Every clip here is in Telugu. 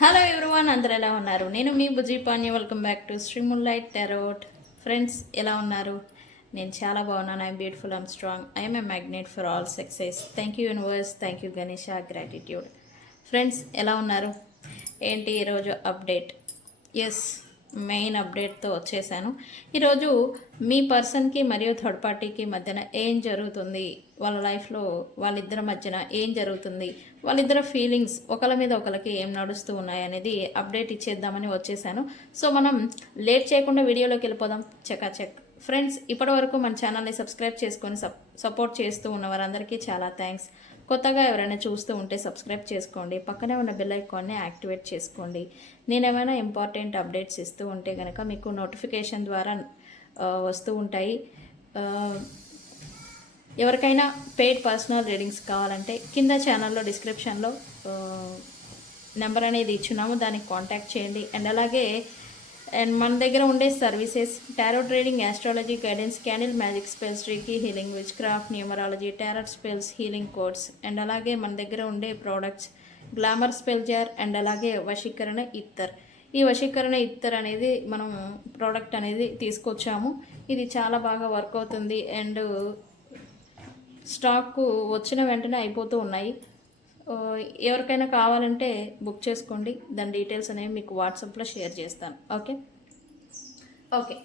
హలో ఎవ్రీవన్, అందరు ఎలా ఉన్నారు? నేను మీ Bujji Pani. Welcome back to శ్రీమున్లైట్ టారోట్. ఫ్రెండ్స్, ఎలా ఉన్నారు? నేను చాలా బాగున్నాను. I'm beautiful, I'm strong, I'm a magnet for all success. Thank you universe, thank you Ganesha, gratitude. Friends, ఎలా ఉన్నారు? ఏంటి ఈరోజు అప్డేట్? ఎస్, మెయిన్ అప్డేట్తో వచ్చేసాను. ఈరోజు మీ పర్సన్కి మరియు థర్డ్ పార్టీకి మధ్యన ఏం జరుగుతుంది, వాళ్ళ లైఫ్లో వాళ్ళిద్దరి మధ్యన ఏం జరుగుతుంది, వాళ్ళిద్దరు ఫీలింగ్స్ ఒకరి మీద ఒకరికి ఏం నడుస్తూ ఉన్నాయి అనేది అప్డేట్ ఇచ్చేద్దామని వచ్చేసాను. సో మనం లేట్ చేయకుండా వీడియోలోకి వెళ్ళిపోదాం. చెక్ ఫ్రెండ్స్, ఇప్పటి వరకు మన ఛానల్ని సబ్స్క్రైబ్ చేసుకొని సపోర్ట్ చేస్తూ ఉన్న వారందరికీ చాలా థ్యాంక్స్. కొత్తగా ఎవరైనా చూస్తూ ఉంటే సబ్స్క్రైబ్ చేసుకోండి, పక్కనే ఉన్న బెల్ ఐకాన్ని యాక్టివేట్ చేసుకోండి. నేను ఏమైనా ఇంపార్టెంట్ అప్డేట్స్ ఇస్తూ ఉంటే కనుక మీకు నోటిఫికేషన్ ద్వారా వస్తూ ఉంటాయి. ఎవరికైనా పెయిడ్ పర్సనల్ రీడింగ్స్ కావాలంటే కింద ఛానల్లో డిస్క్రిప్షన్లో నెంబర్ అనేది ఇచ్చున్నాము, దానికి కాంటాక్ట్ చేయండి. అండ్ అలాగే మన దగ్గర ఉండే services tarot reading, astrology guidance, candle magic spells, reiki healing, witchcraft, numerology, tarot spells, healing codes. And అలాగే మన దగ్గర ఉండే products glamour spell jar and అలాగే వశీకరణ ఇత్తర్. ఈ వశీకరణ ఇత్తర్ అనేది మనం ప్రోడక్ట్ అనేది తీసుకొచ్చాము. ఇది చాలా బాగా వర్క్ అవుతుంది అండ్ స్టాక్ వచ్చిన వెంటనే అయిపోతూ ఉన్నాయి. ఎవరికైనా కావాలంటే బుక్ చేసుకోండి, దాని డీటెయిల్స్ అనేవి మీకు వాట్సాప్లో షేర్ చేస్తాను. ఓకే.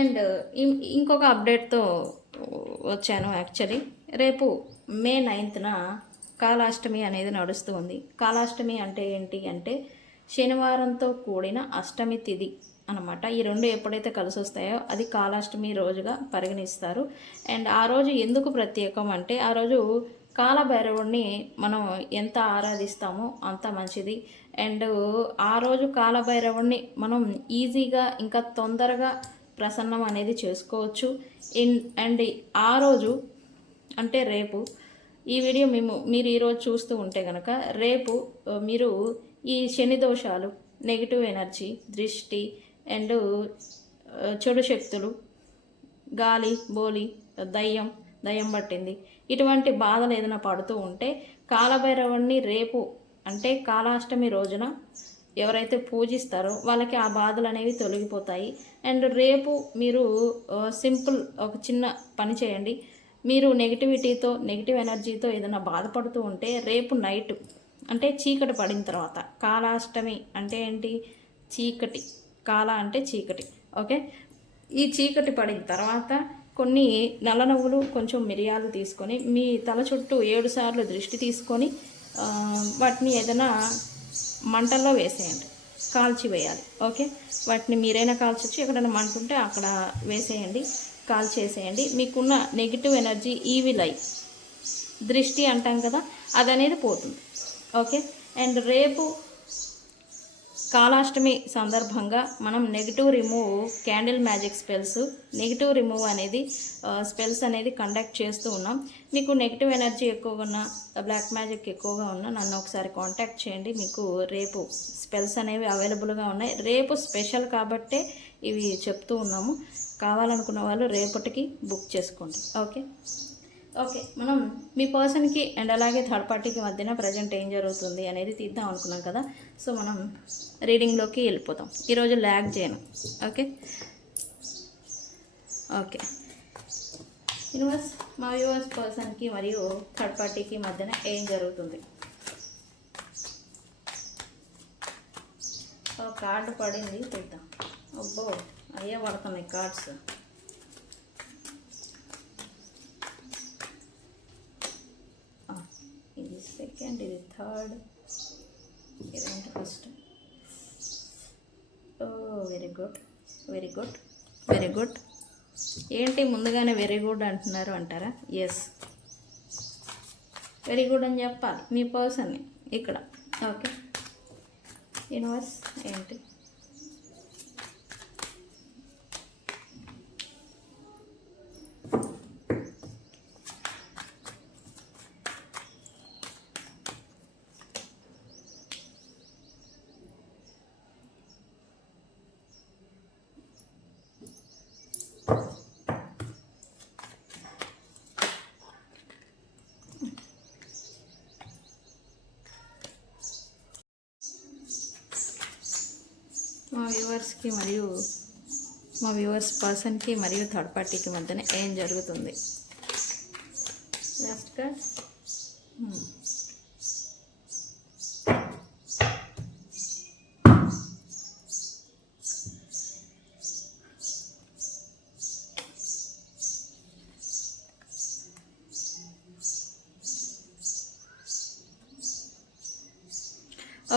అండ్ ఇంకొక అప్డేట్తో వచ్చాను. యాక్చువల్లీ రేపు మే 9న కాలాష్టమి అనేది నడుస్తూ ఉంది. కాలాష్టమి అంటే ఏంటి అంటే శనివారంతో కూడిన అష్టమి తిథి అనమాట. ఈ రెండు ఎప్పుడైతే కలిసి వస్తాయో అది కాలాష్టమి రోజుగా పరిగణిస్తారు. అండ్ ఆ రోజు ఎందుకు ప్రత్యేకం అంటే ఆ రోజు కాలభైరవుడిని మనం ఎంత ఆరాధిస్తామో అంత మంచిది. అండ్ ఆ రోజు కాలభైరవుడిని మనం ఈజీగా ఇంకా తొందరగా ప్రసన్నం అనేది చేసుకోవచ్చు. అండ్ ఆ రోజు అంటే రేపు ఈ వీడియో మీరు ఈరోజు చూస్తూ ఉంటే కనుక రేపు మీరు ఈ శని దోషాలు, నెగిటివ్ ఎనర్జీ, దృష్టి అండ్ చెడు శక్తులు, గాలి బోలి, దయ్యం పట్టింది, ఇటువంటి బాధలు ఏదైనా పడుతూ ఉంటే కాలభైరవుణ్ణి రేపు అంటే కాలాష్టమి రోజున ఎవరైతే పూజిస్తారో వాళ్ళకి ఆ బాధలు అనేవి తొలగిపోతాయి. అండ్ రేపు మీరు సింపుల్ ఒక చిన్న పని చేయండి. మీరు నెగిటివ్ ఎనర్జీతో ఏదైనా బాధపడుతూ ఉంటే రేపు నైట్ అంటే చీకటి పడిన తర్వాత, కాలాష్టమి అంటే ఏంటి? చీకటి. కాల అంటే చీకటి. ఓకే, ఈ చీకటి పడిన తర్వాత కొన్ని నల్ల నువ్వులు, కొంచెం మిరియాలు తీసుకొని మీ తల చుట్టూ 7 సార్లు దృష్టి తీసుకొని వాటిని ఏదైనా మంటల్లో వేసేయండి, కాల్చివేయాలి. ఓకే, వాటిని మీరైనా కాల్చొచ్చు, ఎక్కడైనా మంట ఉంటే అక్కడ వేసేయండి, కాల్చేసేయండి. మీకున్న నెగిటివ్ ఎనర్జీ, ఈవిల్ ఐ, దృష్టి అంటాం కదా, అది అనేది పోతుంది. ఓకే, అండ్ రేపు కాలాష్టమి సందర్భంగా మనం negative remove, candle magic spells, negative remove అనేది స్పెల్స్ అనేది కండక్ట్ చేస్తూ ఉన్నాం. మీకు నెగిటివ్ ఎనర్జీ ఎక్కువగా ఉన్నా, బ్లాక్ మ్యాజిక్ ఎక్కువగా ఉన్నా నన్ను ఒకసారి కాంటాక్ట్ చేయండి. మీకు రేపు స్పెల్స్ అనేవి అవైలబుల్గా ఉన్నాయి. రేపు స్పెషల్ కాబట్టే ఇవి చెప్తూ ఉన్నాము. కావాలనుకున్న వాళ్ళు రేపటికి బుక్ చేసుకోండి. ఓకే, మనం మీ పర్సన్కి అండ్ అలాగే థర్డ్ పార్టీకి మధ్యన ప్రజెంట్ ఏం జరుగుతుంది అనేది తీద్దాం అనుకున్నాం కదా. సో మనం రీడింగ్లోకి వెళ్ళిపోతాం. ఈరోజు ల్యాగ్ చేయను. ఓకే యూనివర్స్, మా వ్యూవర్స్ పర్సన్కి మరియు థర్డ్ పార్టీకి మధ్యన ఏం జరుగుతుంది? కార్డు పడింది, తీద్దాం. అబ్బో, అయ్యే పడుతున్నాయి కార్డ్స్. ఇది సెకండ్, ఇది థర్డ్, ఇదేంటి ఫస్ట్. Very good. ఏంటి ముందుగానే వెరీ గుడ్ అంటున్నారు అంటారా? ఎస్, వెరీ గుడ్ అని చెప్పాలి మీ పర్సన్ని ఇక్కడ. ఓకే యూనివర్స్, ఏంటి? వ్యూవర్స్కి మరియు మా వ్యూవర్స్ పర్సన్కి మరియు థర్డ్ పార్టీకి మధ్యన ఏం జరుగుతుంది? Last card.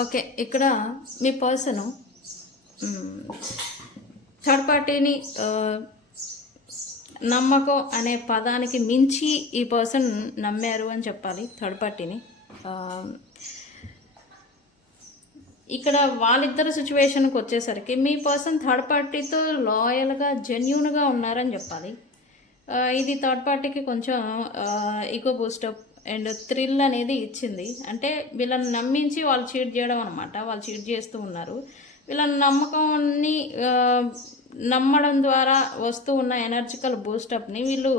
ఓకే, ఇక్కడ మీ పర్సను థర్డ్ పార్టీని నమ్మకం అనే పదానికి మించి ఈ పర్సన్ నమ్మారు అని చెప్పాలి థర్డ్ పార్టీని. ఇక్కడ వాళ్ళిద్దరు సిచ్యువేషన్కి వచ్చేసరికి మీ పర్సన్ థర్డ్ పార్టీతో లాయల్గా జెన్యూన్గా ఉన్నారని చెప్పాలి. ఇది థర్డ్ పార్టీకి కొంచెం ఈగో బూస్టప్ అండ్ థ్రిల్ అనేది ఇచ్చింది. అంటే వీళ్ళని నమ్మించి వాళ్ళు చీట్ చేయడం అనమాట. వాళ్ళు చీట్ చేస్తూ ఉన్నారు. వీళ్ళని నమ్మకాన్ని నమ్మడం ద్వారా వస్తూ ఉన్న ఎనర్జికల్ బూస్టప్ని వీళ్ళు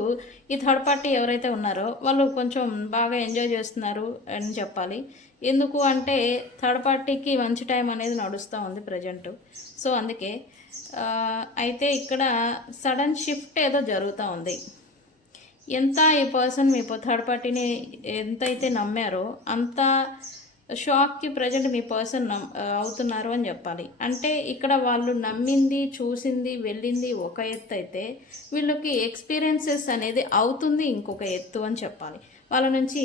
ఈ థర్డ్ పార్టీ ఎవరైతే ఉన్నారో వాళ్ళు కొంచెం బాగా ఎంజాయ్ చేస్తున్నారు అని చెప్పాలి. ఎందుకు అంటే థర్డ్ పార్టీకి మంచి టైం అనేది నడుస్తూ ఉంది ప్రజెంట్. సో అందుకే అయితే ఇక్కడ సడన్ షిఫ్ట్ ఏదో జరుగుతూ ఉంది. ఎంత ఈ పర్సన్ మీ థర్డ్ పార్టీని ఎంతైతే నమ్మారో అంత షాక్కి ప్రజెంట్ మీ పర్సన్ అవుతున్నారు అని చెప్పాలి. అంటే ఇక్కడ వాళ్ళు నమ్మింది, చూసింది, వెళ్ళింది ఒక ఎత్తు అయితే వీళ్ళకి ఎక్స్పీరియన్సెస్ అనేది అవుతుంది ఇంకొక ఎత్తు అని చెప్పాలి. వాళ్ళ నుంచి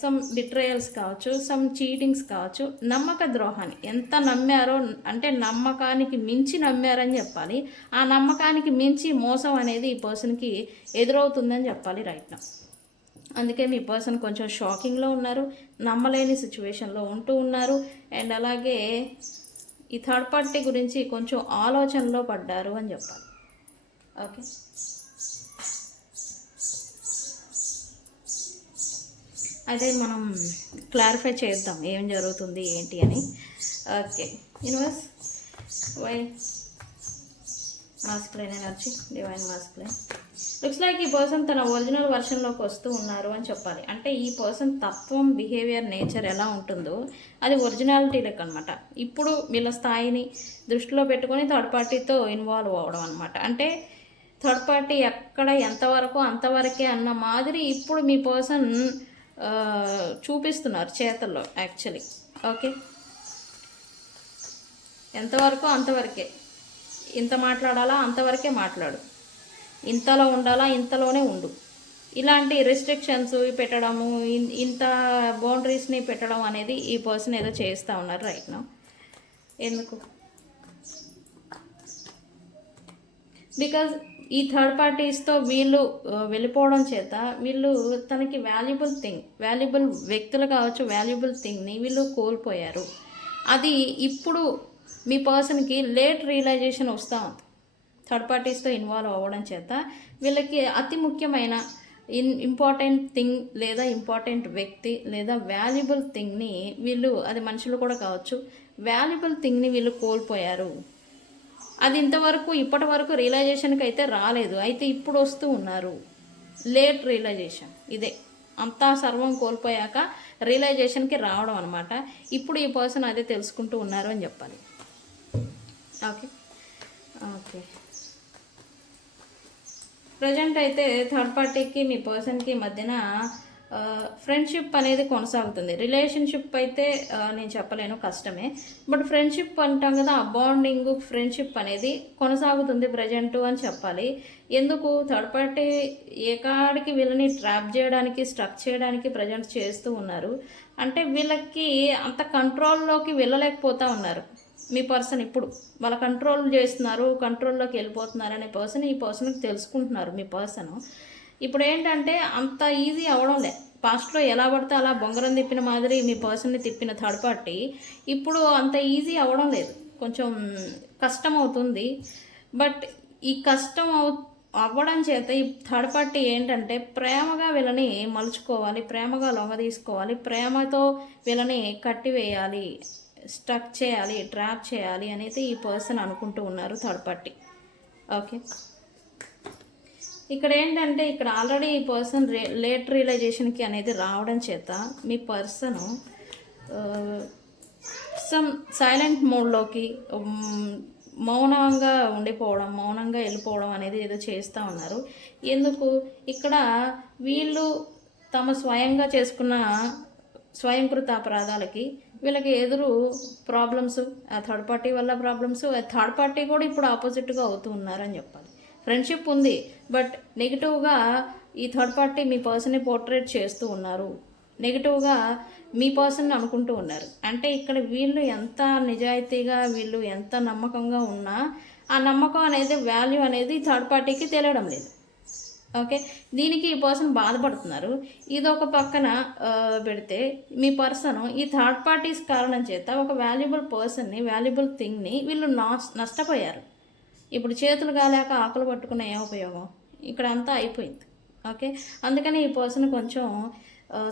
సమ్ బిట్రయల్స్ కావచ్చు, సమ్ చీటింగ్స్ కావచ్చు, నమ్మక ద్రోహాన్ని ఎంత నమ్మారో అంటే నమ్మకానికి మించి నమ్మారని చెప్పాలి. ఆ నమ్మకానికి మించి మోసం అనేది ఈ పర్సన్కి ఎదురవుతుందని చెప్పాలి రైట్ నౌ. అందుకే మీ పర్సన్ కొంచెం షాకింగ్లో ఉన్నారు, నమ్మలేని సిచ్యువేషన్లో ఉంటూ ఉన్నారు. అండ్ అలాగే ఈ థర్డ్ పార్టీ గురించి కొంచెం ఆలోచనలో పడ్డారు అని చెప్పాలి. ఓకే, అదే మనం క్లారిఫై చేద్దాం ఏం జరుగుతుంది ఏంటి అని. Okay, universe why masculine energy, divine masculine. Looks like ఈ పర్సన్ తన ఒరిజినల్ వర్షన్లోకి వస్తూ ఉన్నారు అని చెప్పాలి. అంటే ఈ పర్సన్ తత్వం, బిహేవియర్, నేచర్ ఎలా ఉంటుందో అది ఒరిజినాలిటీ లెక్క అనమాట. ఇప్పుడు వీళ్ళ స్థాయిని దృష్టిలో పెట్టుకొని థర్డ్ పార్టీతో ఇన్వాల్వ్ అవ్వడం అనమాట. అంటే థర్డ్ పార్టీ ఎక్కడ ఎంతవరకు అంతవరకే అన్న మాదిరి ఇప్పుడు మీ పర్సన్ చూపిస్తున్నారు చేతల్లో యాక్చువల్లీ. ఓకే, ఎంతవరకు అంతవరకే, ఇంత మాట్లాడాలా అంతవరకే మాట్లాడు, ఇంతలో ఉండాలా ఇంతలోనే ఉండు, ఇలాంటి రెస్ట్రిక్షన్స్ పెట్టడము, ఇంత బౌండరీస్ని పెట్టడం అనేది ఈ పర్సన్ ఏదో చేస్తూ ఉన్నారు రైట్ నౌ. ఎందుకు? బికాజ్ ఈ థర్డ్ పార్టీస్తో వీళ్ళు వెళ్ళిపోవడం చేత వీళ్ళు తనకి వాల్యుబుల్ వ్యక్తులు కావచ్చు, వాల్యుబుల్ థింగ్ని వీళ్ళు కోల్పోయారు. అది ఇప్పుడు మీ పర్సన్కి లేట్ రియలైజేషన్ వస్తూ ఉంది. థర్డ్ పార్టీస్తో ఇన్వాల్వ్ అవ్వడం చేత వీళ్ళకి అతి ముఖ్యమైన ఇంపార్టెంట్ థింగ్ లేదా ఇంపార్టెంట్ వ్యక్తి లేదా వాల్యుబుల్ థింగ్ని వీళ్ళు, అది మనుషులు కూడా కావచ్చు, వాల్యుబుల్ థింగ్ని వీళ్ళు కోల్పోయారు. అది ఇంతవరకు ఇప్పటి వరకు రియలైజేషన్కి అయితే రాలేదు, అయితే ఇప్పుడు వస్తూ ఉన్నారు. లేట్ రియలైజేషన్ ఇదే, అంతా సర్వం కోల్పోయాక రియలైజేషన్కి రావడం అనమాట. ఇప్పుడు ఈ పర్సన్ అదే తెలుసుకుంటూ ఉన్నారు అని చెప్పాలి. ఓకే ఓకే, ప్రజెంట్ అయితే థర్డ్ పార్టీకి మీ పర్సన్కి మధ్యన ఫ్రెండ్షిప్ అనేది కొనసాగుతుంది. రిలేషన్షిప్ అయితే నేను చెప్పలేను, కష్టమే. బట్ ఫ్రెండ్షిప్ అంటాం కదా, ఆ బాండింగ్ ఫ్రెండ్షిప్ అనేది కొనసాగుతుంది ప్రజెంట్ అని చెప్పాలి. ఎందుకు? థర్డ్ పార్టీ ఏకాడికి వీళ్ళని ట్రాప్ చేయడానికి, స్ట్రక్ చేయడానికి ప్రజెంట్ చేస్తూ ఉన్నారు. అంటే వీళ్ళకి అంత కంట్రోల్లోకి వెళ్ళలేకపోతూ ఉన్నారు మీ పర్సన్. ఇప్పుడు వాళ్ళ కంట్రోల్ చేస్తున్నారు, కంట్రోల్లోకి వెళ్ళిపోతున్నారు అనే పర్సన్ ఈ పర్సన్కి తెలుసుకుంటున్నారు మీ పర్సన్. ఇప్పుడు ఏంటంటే అంత ఈజీ అవడం లే. పాస్ట్లో ఎలా పడితే అలా బొంగరం తిప్పిన మాదిరి మీ పర్సన్ని తిప్పిన థర్డ్ పార్టీ ఇప్పుడు అంత ఈజీ అవ్వడం లేదు, కొంచెం కష్టం అవుతుంది. బట్ ఈ కష్టం అవ్వడం చేత ఈ థర్డ్ పార్టీ ఏంటంటే ప్రేమగా వీళ్ళని మలుచుకోవాలి, ప్రేమగా లొంగ తీసుకోవాలి, ప్రేమతో వీళ్ళని కట్టివేయాలి, స్టక్ చేయాలి, ట్రాప్ చేయాలి అనేది ఈ పర్సన్ అనుకుంటూ ఉన్నారు థర్డ్ పార్టీ. ఓకే, ఇక్కడ ఏంటంటే ఇక్కడ ఆల్రెడీ ఈ పర్సన్ లేట్ రియలైజేషన్కి అనేది రావడం చేత మీ పర్సను సమ్ సైలెంట్ మోడ్లోకి మౌనంగా ఉండిపోవడం, మౌనంగా వెళ్ళిపోవడం అనేది ఏదో చేస్తూ ఉన్నారు. ఎందుకు ఇక్కడ వీళ్ళు తమ స్వయంగా చేసుకున్న స్వయంకృత అపరాధాలకి వీళ్ళకి ఎదురు ప్రాబ్లమ్స్, ఆ థర్డ్ పార్టీ వల్ల ప్రాబ్లమ్స్, ఆ థర్డ్ పార్టీ కూడా ఇప్పుడు ఆపోజిట్గా అవుతూ ఉన్నారని చెప్పాలి. ఫ్రెండ్షిప్ ఉంది, బట్ నెగిటివ్గా ఈ థర్డ్ పార్టీ మీ పర్సన్ని పోర్ట్రేట్ చేస్తూ ఉన్నారు, నెగిటివ్గా మీ పర్సన్ అనుకుంటూ ఉన్నారు. అంటే ఇక్కడ వీళ్ళు ఎంత నిజాయితీగా, వీళ్ళు ఎంత నమ్మకంగా ఉన్నా ఆ నమ్మకం అనేది, వాల్యూ అనేది థర్డ్ పార్టీకి తెలియడం లేదు. ఓకే, దీనికి ఈ పర్సన్ బాధపడుతున్నారు. ఇది ఒక పక్కన పెడితే మీ పర్సన్ ఈ థర్డ్ పార్టీస్ కారణం చేత ఒక వాల్యుబుల్ పర్సన్ని, వాల్యుబుల్ థింగ్ని వీళ్ళు నష్టపోయారు. ఇప్పుడు చేతులు కాలేక ఆకులు పట్టుకున్న ఏం ఉపయోగం, ఇక్కడ అంతా అయిపోయింది. ఓకే, అందుకని ఈ పర్సన్ కొంచెం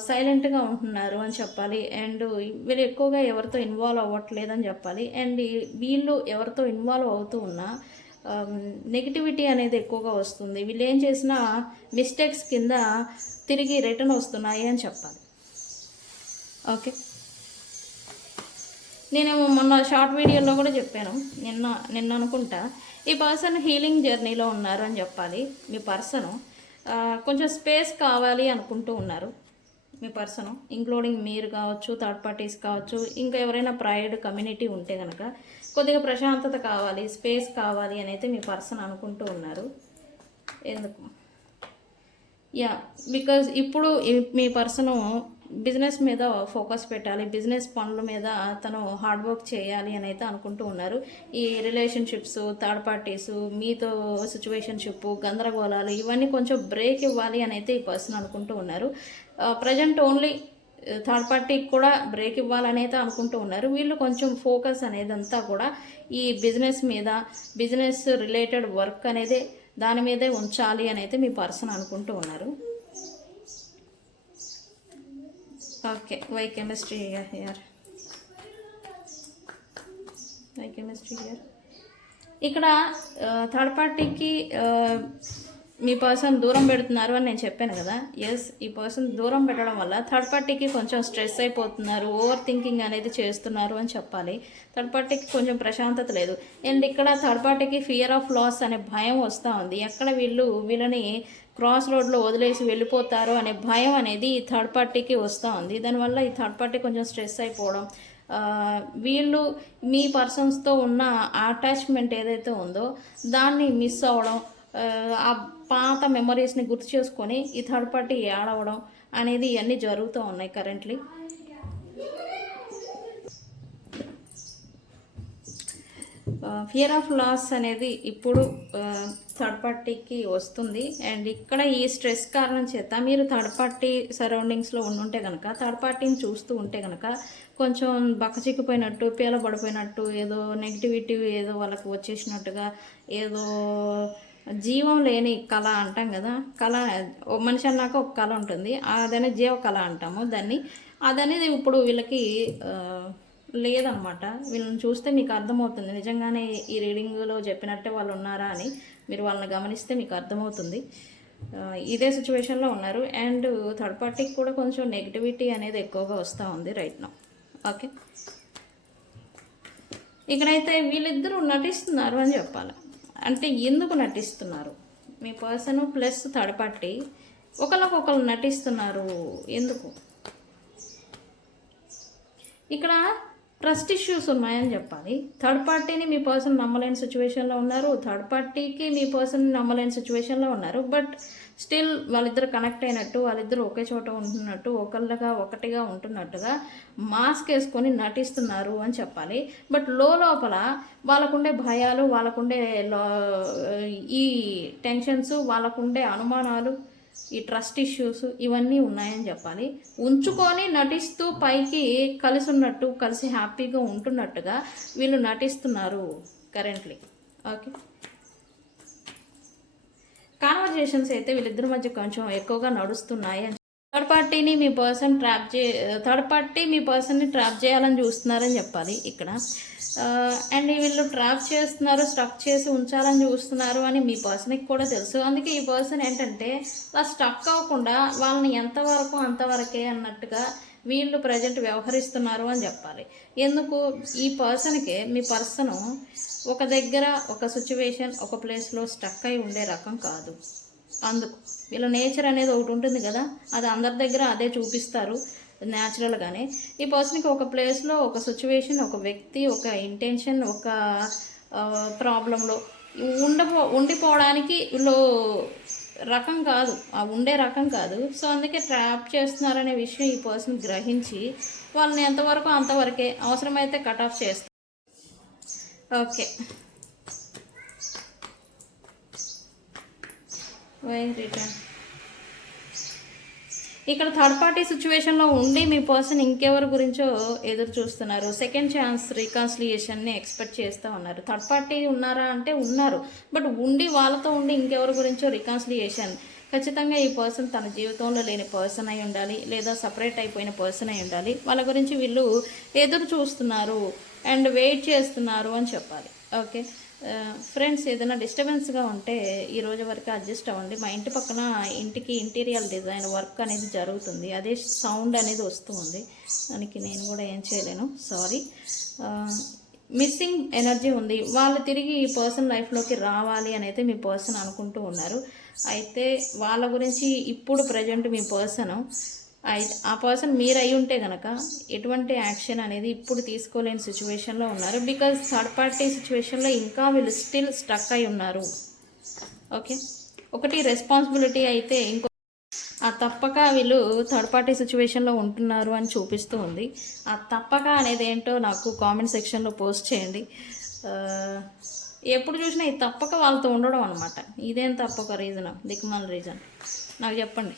సైలెంట్గా ఉంటున్నారు అని చెప్పాలి. అండ్ వీళ్ళు ఎక్కువగా ఎవరితో ఇన్వాల్వ్ అవ్వట్లేదని చెప్పాలి. అండ్ వీళ్ళు ఎవరితో ఇన్వాల్వ్ అవుతూ ఉన్నా నెగిటివిటీ అనేది ఎక్కువగా వస్తుంది. వీళ్ళు ఏం చేసినా మిస్టేక్స్ కింద తిరిగి రిటర్న్ వస్తున్నాయి అని చెప్పాలి. ఓకే, నేను మొన్న షార్ట్ వీడియోలో కూడా చెప్పాను, నిన్న అనుకుంటా, ఈ పర్సన్ హీలింగ్ జర్నీలో ఉన్నారు అని చెప్పాలి. మీ పర్సను కొంచెం స్పేస్ కావాలి అనుకుంటూ ఉన్నారు. మీ పర్సను ఇంక్లూడింగ్ మీరు కావచ్చు, థర్డ్ పార్టీస్ కావచ్చు, ఇంకా ఎవరైనా ప్రైడ్ కమ్యూనిటీ ఉంటే కనుక కొద్దిగా ప్రశాంతత కావాలి, స్పేస్ కావాలి అని అయితే మీ పర్సన్ అనుకుంటూ ఉన్నారు. ఎందుకు? బికాజ్ ఇప్పుడు మీ పర్సను బిజినెస్ మీద ఫోకస్ పెట్టాలి, బిజినెస్ పనుల మీద తను హార్డ్ వర్క్ చేయాలి అని అయితే అనుకుంటూ ఉన్నారు. ఈ రిలేషన్షిప్స్, థర్డ్ పార్టీస్, మీతో సిచ్యువేషన్షిప్, గందరగోళాలు ఇవన్నీ కొంచెం బ్రేక్ ఇవ్వాలి అని అయితే ఈ పర్సన్ అనుకుంటూ ఉన్నారు. ప్రజెంట్ ఓన్లీ థర్డ్ పార్టీకి కూడా బ్రేక్ ఇవ్వాలని అయితే అనుకుంటూ ఉన్నారు. వీళ్ళు కొంచెం ఫోకస్ అనేది అంతా కూడా ఈ బిజినెస్ మీద, బిజినెస్ రిలేటెడ్ వర్క్ అనేది దాని మీదే ఉంచాలి అని అయితే మీ పర్సన్ అనుకుంటూ ఉన్నారు. Okay, why chemistry here, why chemistry here. ఇక్కడ థర్డ్ పార్టీకి మీ పర్సన్ దూరం పెడుతున్నారు అని నేను చెప్పాను కదా. ఎస్, ఈ పర్సన్ దూరం పెట్టడం వల్ల థర్డ్ పార్టీకి కొంచెం స్ట్రెస్ అయిపోతున్నారు, ఓవర్ థింకింగ్ అనేది చేస్తున్నారు అని చెప్పాలి. థర్డ్ పార్టీకి కొంచెం ప్రశాంతత లేదు. అండ్ ఇక్కడ థర్డ్ పార్టీకి ఫియర్ ఆఫ్ లాస్ అనే భయం వస్తూ ఉంది. ఎక్కడ వీళ్ళని క్రాస్ రోడ్లో వదిలేసి వెళ్ళిపోతారు అనే భయం అనేది ఈ థర్డ్ పార్టీకి వస్తూ ఉంది. దానివల్ల ఈ థర్డ్ పార్టీ కొంచెం స్ట్రెస్ అయిపోవడం, వీళ్ళు మీ పర్సన్స్తో ఉన్న అటాచ్మెంట్ ఏదైతే ఉందో దాన్ని మిస్ అవ్వడం, ఆ పాత మెమరీస్ని గుర్తు చేసుకొని ఈ థర్డ్ పార్టీ ఏడవడం అనేది ఇవన్నీ జరుగుతూ ఉన్నాయి కరెంట్లీ. ఫియర్ ఆఫ్ లాస్ అనేది ఇప్పుడు థర్డ్ పార్టీకి వస్తుంది. అండ్ ఇక్కడ ఈ స్ట్రెస్ కారణం చేత మీరు థర్డ్ పార్టీ సరౌండింగ్స్లో ఉండుంటే కనుక, థర్డ్ పార్టీని చూస్తూ ఉంటే కనుక కొంచెం బక్కచిక్కిపోయినట్టు, పీలబడిపోయినట్టు, ఏదో నెగిటివిటీ ఏదో వాళ్ళకు వచ్చేసినట్టుగా, ఏదో జీవం లేని కళ అంటాం కదా. కళ, మనిషి అన్నాక ఒక కళ ఉంటుంది, అదనే జీవ కళ అంటాము దాన్ని. అదనేది ఇప్పుడు వీళ్ళకి లేదనమాట. వీళ్ళని చూస్తే మీకు అర్థమవుతుంది నిజంగానే ఈ రీడింగ్లో చెప్పినట్టే వాళ్ళు ఉన్నారా అని. మీరు వాళ్ళని గమనిస్తే మీకు అర్థమవుతుంది. ఇదే సిచ్యువేషన్లో ఉన్నారు. అండ్ థర్డ్ పార్టీకి కూడా కొంచెం నెగిటివిటీ అనేది ఎక్కువగా వస్తూ ఉంది రైట్ నౌ. ఓకే, ఇక్కడైతే వీళ్ళిద్దరూ నటిస్తున్నారు అని చెప్పాలి. అంటే ఎందుకు నటిస్తున్నారు? మీ పర్సన్ ప్లస్ థర్డ్ పార్టీ ఒకరికొకరు నటిస్తున్నారు ఎందుకు? ఇక్కడ ట్రస్ట్ ఇష్యూస్ ఉన్నాయని చెప్పాలి. థర్డ్ పార్టీని మీ పర్సన్ నమ్మలేని సిచ్యువేషన్లో ఉన్నారు, థర్డ్ పార్టీకి మీ పర్సన్ నమ్మలేని సిచ్యువేషన్లో ఉన్నారు. బట్ స్టిల్ వాళ్ళిద్దరు కనెక్ట్ అయినట్టు, వాళ్ళిద్దరు ఒకే చోట ఉంటున్నట్టు, ఒకటిగా ఉంటున్నట్టుగా మాస్క్ వేసుకొని నటిస్తున్నారు అని చెప్పాలి. బట్ లోపల వాళ్ళకుండే భయాలు, వాళ్ళకుండే ఈ టెన్షన్స్, వాళ్ళకుండే అనుమానాలు, ఈ ట్రస్ట్ ఇష్యూస్ ఇవన్నీ ఉన్నాయని చెప్పాలి. ఉంచుకొని నటిస్తూ పైకి కలిసి ఉన్నట్టు, కలిసి హ్యాపీగా ఉంటున్నట్టుగా వీళ్ళు నటిస్తున్నారు కరెంట్లీ. ఓకే, కాన్వర్జేషన్స్ అయితే వీళ్ళిద్దరి మధ్య కొంచెం ఎక్కువగా నడుస్తున్నాయి అని. థర్డ్ పార్టీని మీ పర్సన్ థర్డ్ పార్టీ మీ పర్సన్ని ట్రాప్ చేయాలని చూస్తున్నారని చెప్పాలి ఇక్కడ. అండ్ వీళ్ళు ట్రాప్ చేస్తున్నారు, స్టక్ చేసి ఉంచాలని చూస్తున్నారు అని మీ పర్సన్కి కూడా తెలుసు. అందుకే ఈ పర్సన్ ఏంటంటే అలా స్టక్ అవ్వకుండా వాళ్ళని ఎంతవరకు అంతవరకే అన్నట్టుగా వీళ్ళు ప్రజెంట్ వ్యవహరిస్తున్నారు అని చెప్పాలి. ఎందుకు ఈ పర్సన్కే మీ పర్సను ఒక దగ్గర ఒక సిచ్యువేషన్ ఒక ప్లేస్లో స్టక్ అయి ఉండే రకం కాదు. అందుకు వీళ్ళ నేచర్ అనేది ఒకటి ఉంటుంది కదా, అది అందరి దగ్గర అదే చూపిస్తారు న్యాచురల్గానే. ఈ పర్సన్కి ఒక ప్లేస్లో ఒక సిచ్యువేషన్ ఒక వ్యక్తి ఒక ఇంటెన్షన్ ఒక ప్రాబ్లంలో ఉండిపోవడానికి వీళ్ళు రకం కాదు, ఉండే రకం కాదు. సో అందుకే ట్రాప్ చేస్తున్నారనే విషయం ఈ పర్సన్ గ్రహించి వాళ్ళని ఎంతవరకు అంతవరకే, అవసరమైతే కట్ ఆఫ్ చేస్తారు. ఓకే, వై రిటర్న్ ఇక్కడ థర్డ్ పార్టీ సిచ్యువేషన్లో ఉండి మీ పర్సన్ ఇంకెవరి గురించో ఎదురు చూస్తున్నారు. సెకండ్ ఛాన్స్ రీకాన్సిలియేషన్ని ఎక్స్పెక్ట్ చేస్తూ ఉన్నారు. థర్డ్ పార్టీ ఉన్నారా అంటే ఉన్నారు, బట్ ఉండి వాళ్ళతో ఉండి ఇంకెవరి గురించో రీకాన్సిలియేషన్. ఖచ్చితంగా ఈ పర్సన్ తన జీవితంలో లేని పర్సన్ అయి ఉండాలి, లేదా సపరేట్ అయిపోయిన పర్సన్ అయి ఉండాలి. వాళ్ళ గురించి వీళ్ళు ఎదురు చూస్తున్నారు అండ్ వెయిట్ చేస్తున్నారు అని చెప్పాలి. ఓకే ఫ్రెండ్స్, ఏదైనా డిస్టర్బెన్స్గా ఉంటే ఈరోజు వరకు అడ్జస్ట్ అవ్వండి. మా ఇంటి పక్కన ఇంటికి ఇంటీరియర్ డిజైన్ వర్క్ అనేది జరుగుతుంది, అదే సౌండ్ అనేది వస్తూ ఉంది. దానికి నేను కూడా ఏం చేయలేను, సారీ. మిస్సింగ్ ఎనర్జీ ఉంది. వాళ్ళు తిరిగి ఈ పర్సన్ లైఫ్లోకి రావాలి అని అయితే మీ పర్సన్ అనుకుంటూ ఉన్నారు. అయితే వాళ్ళ గురించి ఇప్పుడు ప్రజెంట్ మీ పర్సన్ ఆ పర్సన్ మీరు అయి ఉంటే కనుక ఎటువంటి యాక్షన్ అనేది ఇప్పుడు తీసుకోలేని సిచ్యువేషన్లో ఉన్నారు. బికాజ్ థర్డ్ పార్టీ సిచ్యువేషన్లో ఇంకా వీళ్ళు స్టిల్ స్టక్ అయి ఉన్నారు. ఓకే, ఒకటి రెస్పాన్సిబిలిటీ అయితే ఇంకో తప్పక వీళ్ళు థర్డ్ పార్టీ సిచ్యువేషన్లో ఉంటున్నారు అని చూపిస్తూ ఉంది. తప్పక అనేది ఏంటో నాకు కామెంట్ సెక్షన్లో పోస్ట్ చేయండి. ఎప్పుడు చూసినా ఈ తప్పక వాళ్ళతో ఉండడం అనమాట. ఇదేం తప్పక రీజన్, దిక్మాల రీజన్ నాకు చెప్పండి.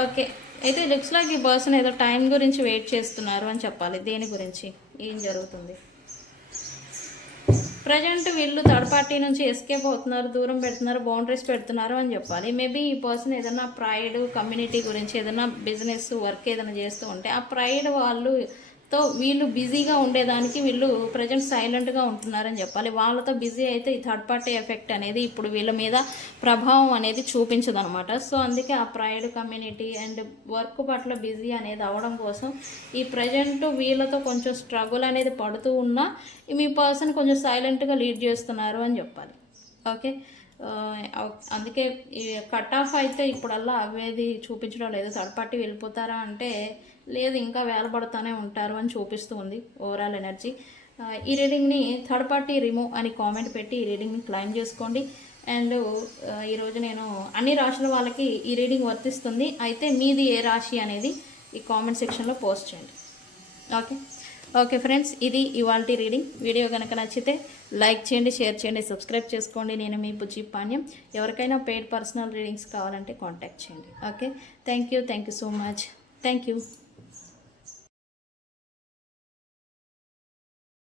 ఓకే, అయితే లుక్స్ లైక్ ఈ పర్సన్ ఏదో టైం గురించి వెయిట్ చేస్తున్నారు అని చెప్పాలి. దేని గురించి, ఏం జరుగుతుంది? ప్రజెంట్ వీళ్ళు థర్డ్ పార్టీ నుంచి ఎస్కేప్ అవుతున్నారు, దూరం పెడుతున్నారు, బౌండరీస్ పెడుతున్నారు అని చెప్పాలి. మేబీ ఈ పర్సన్ ఏదైనా ప్రైడ్ కమ్యూనిటీ గురించి ఏదైనా బిజినెస్ వర్క్ ఏదైనా చేస్తూ ఉంటే ఆ ప్రైడ్ వాళ్ళతో వీళ్ళు బిజీగా ఉండేదానికి వీళ్ళు ప్రజెంట్ సైలెంట్గా ఉంటున్నారని చెప్పాలి. వాళ్ళతో బిజీ అయితే ఈ థర్డ్ పార్టీ ఎఫెక్ట్ అనేది ఇప్పుడు వీళ్ళ మీద ప్రభావం అనేది చూపించదు అనమాట. సో అందుకే ఆ ప్రైడ్ కమ్యూనిటీ అండ్ వర్క్ పట్ల బిజీ అనేది అవడం కోసం ఈ ప్రజెంట్ వీళ్ళతో కొంచెం స్ట్రగుల్ అనేది పడుతూ ఉన్నా మీ పర్సన్ కొంచెం సైలెంట్గా లీడ్ చేస్తున్నారు అని చెప్పాలి. ఓకే, అందుకే ఈ కట్ ఆఫ్ అయితే ఇప్పుడల్లా అవేది చూపించడం లేదు. థర్డ్ పార్టీ వెళ్ళిపోతారా అంటే లేదు, ఇంకా వేలపడుతూనే ఉంటారు అని చూపిస్తూ ఉంది ఓవరాల్ ఎనర్జీ. ఈ రీడింగ్ని థర్డ్ పార్టీ రిమూవ్ అని కామెంట్ పెట్టి ఈ రీడింగ్ని క్లైమ్ చేసుకోండి. అండ్ ఈరోజు నేను అన్ని రాశుల వాళ్ళకి ఈ రీడింగ్ వర్తిస్తుంది. అయితే మీది ఏ రాశి అనేది ఈ కామెంట్ సెక్షన్లో పోస్ట్ చేయండి. ఓకే ఫ్రెండ్స్, ఇది ఇవాల్టి రీడింగ్. వీడియో కనుక నచ్చితే లైక్ చేయండి, షేర్ చేయండి, సబ్స్క్రైబ్ చేసుకోండి. నేను మీ బుజ్జి పాణ్యం. ఎవరికైనా పెయిడ్ పర్సనల్ రీడింగ్స్ కావాలంటే కాంటాక్ట్ చేయండి. Okay, thank you so much. Thank you.